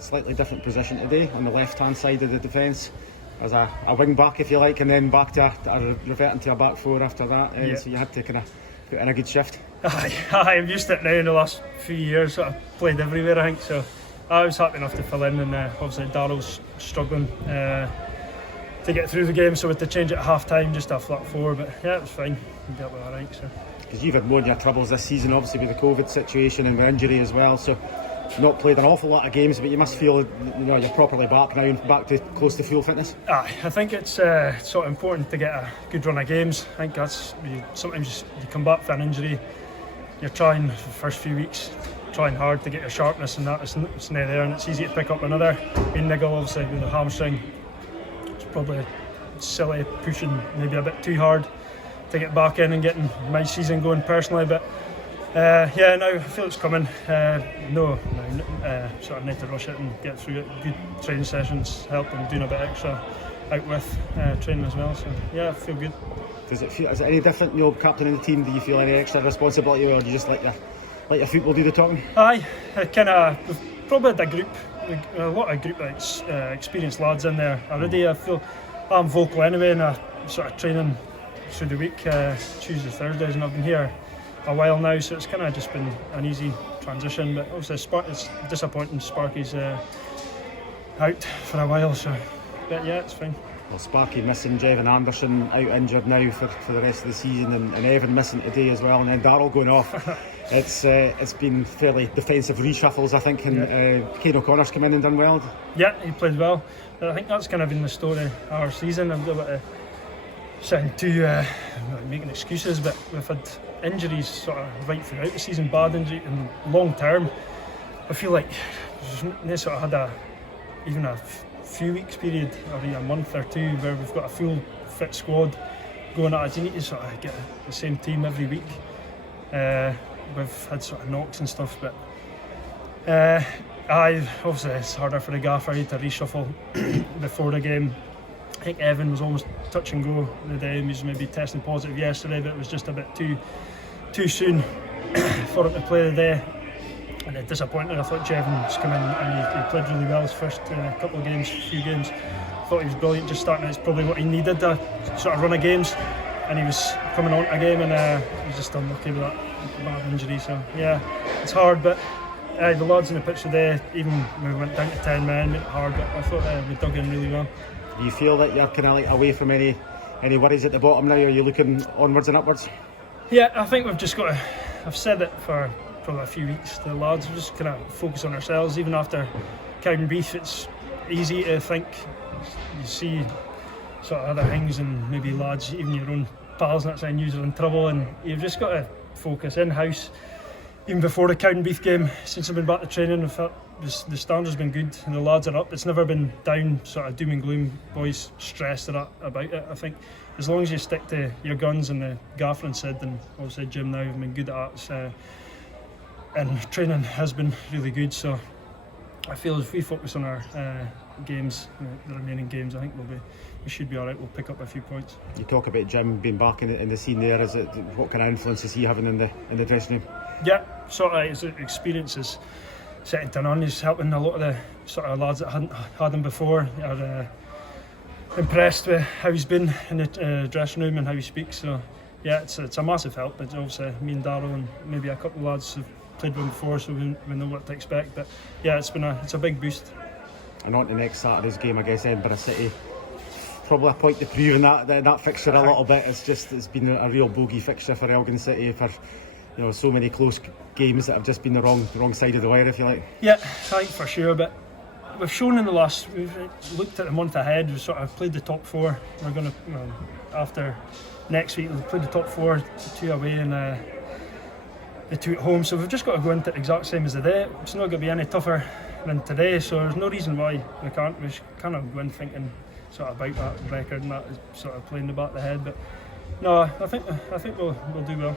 slightly different position today on the left-hand side of the defence as a wing back, if you like, and then back to reverting to a back four after that. So you had to kind of put in a good shift. I'm used to it now in the last few years. Sort of played everywhere, I think. So I was happy enough to fill in, and obviously Darryl's struggling to get through the game, so we had to change it at half time just to a flat four. But yeah, it was fine. We dealt with it alright. So. Because you've had more of your troubles this season, obviously with the COVID situation and the injury as well. So not played an awful lot of games, but you must feel you're properly back now and back to close to full fitness. I think it's sort of important to get a good run of games. I think that's sometimes you come back from an injury, you're trying for the first few weeks, trying hard to get your sharpness, and that it's not there, and it's easy to pick up another niggle. Obviously with the hamstring, it's probably silly pushing maybe a bit too hard to get back in and getting my season going personally, but now I feel it's coming. Sort of need to rush it and get through it. Good training sessions help, and doing a bit extra out with training as well. So yeah, I feel good. Is it any different, captain in the team? Do you feel any extra responsibility, or do you just let your football do the talking? Aye, we've probably had a lot of group experienced lads in there already. I feel I'm vocal anyway, and I sort of training through the week, Tuesdays, Thursdays, and I've been here a while now, so it's kind of just been an easy transition. But obviously it's disappointing Sparky's out for a while, so but yeah, it's fine. Well, Sparky missing, Jevon Anderson out injured now for the rest of the season, and Evan missing today as well, and then Darryl going off. It's been fairly defensive reshuffles, I think, and Kane O'Connor's come in and done well. Yeah, he played well. I think that's kind of been the story of our season. I'm a bit sitting too making excuses, but we've had injuries sort of right throughout the season, bad injury, and long term. I feel like they sort of had even a few weeks period, or a month or two, where we've got a full fit squad going at it. You need to sort of get the same team every week. We've had sort of knocks and stuff, but obviously it's harder for the gaffer to reshuffle before the game. I think Evan was almost touch and go the day. He was maybe testing positive yesterday, but it was just a bit too soon for him to play the day. And it's disappointing. I thought Jevon's come in and he played really well his first few games. I thought he was brilliant just starting. It's probably what he needed, a sort of run of games. And he was coming on to a game, and he was just unlucky with that bad injury. So yeah, it's hard, but the lads in the pitch today, even when we went down to 10 men, made it hard, but I thought we dug in really well. Do you feel that you're kind of like away from any worries at the bottom now? Are you looking onwards and upwards? Yeah, I think we've just got to, I've said it for probably a few weeks, the lads, we just kind of focus on ourselves. Even after Cowdenbeath, it's easy to think, you see sort of other things, and maybe lads, even your own pals and that side, usually in trouble, and you've just got to focus in-house. Even before the Cowdenbeath game, since I've been back to training, I felt the standard's been good and the lads are up. It's never been down, sort of doom and gloom, boys stressed about it. I think as long as you stick to your guns, and the gaffer said, and obviously Jim now have been good at it, and training has been really good. So I feel if we focus on our games, the remaining games, I think we should be alright. We'll pick up a few points. You talk about Jim being back in the scene there. What kind of influence is he having in the dressing room? Yeah, sort of his experience is second to none. He's helping a lot of the sort of lads that hadn't had him before. Are impressed with how he's been in the dressing room and how he speaks. So yeah, it's a massive help. But obviously me and Darryl and maybe a couple of lads have played with him before, so we know what to expect. But yeah, it's a big boost. And on to next Saturday's game against Edinburgh City. Probably a point to prove in that fixture a little bit. It's been a real bogey fixture for Elgin City for so many close games that have just been the wrong side of the wire, if you like. Yeah, I think for sure. But we've shown we've looked at the month ahead. We've sort of played the top four. We're going to after next week we'll play the top four, 2 away and the 2 at home. So we've just got to go into it exact same as the day. It's not going to be any tougher than today. So there's no reason why we can't. We kind of go in thinking sort of about that record and that, sort of playing the back of the head. But no, I think we'll do well.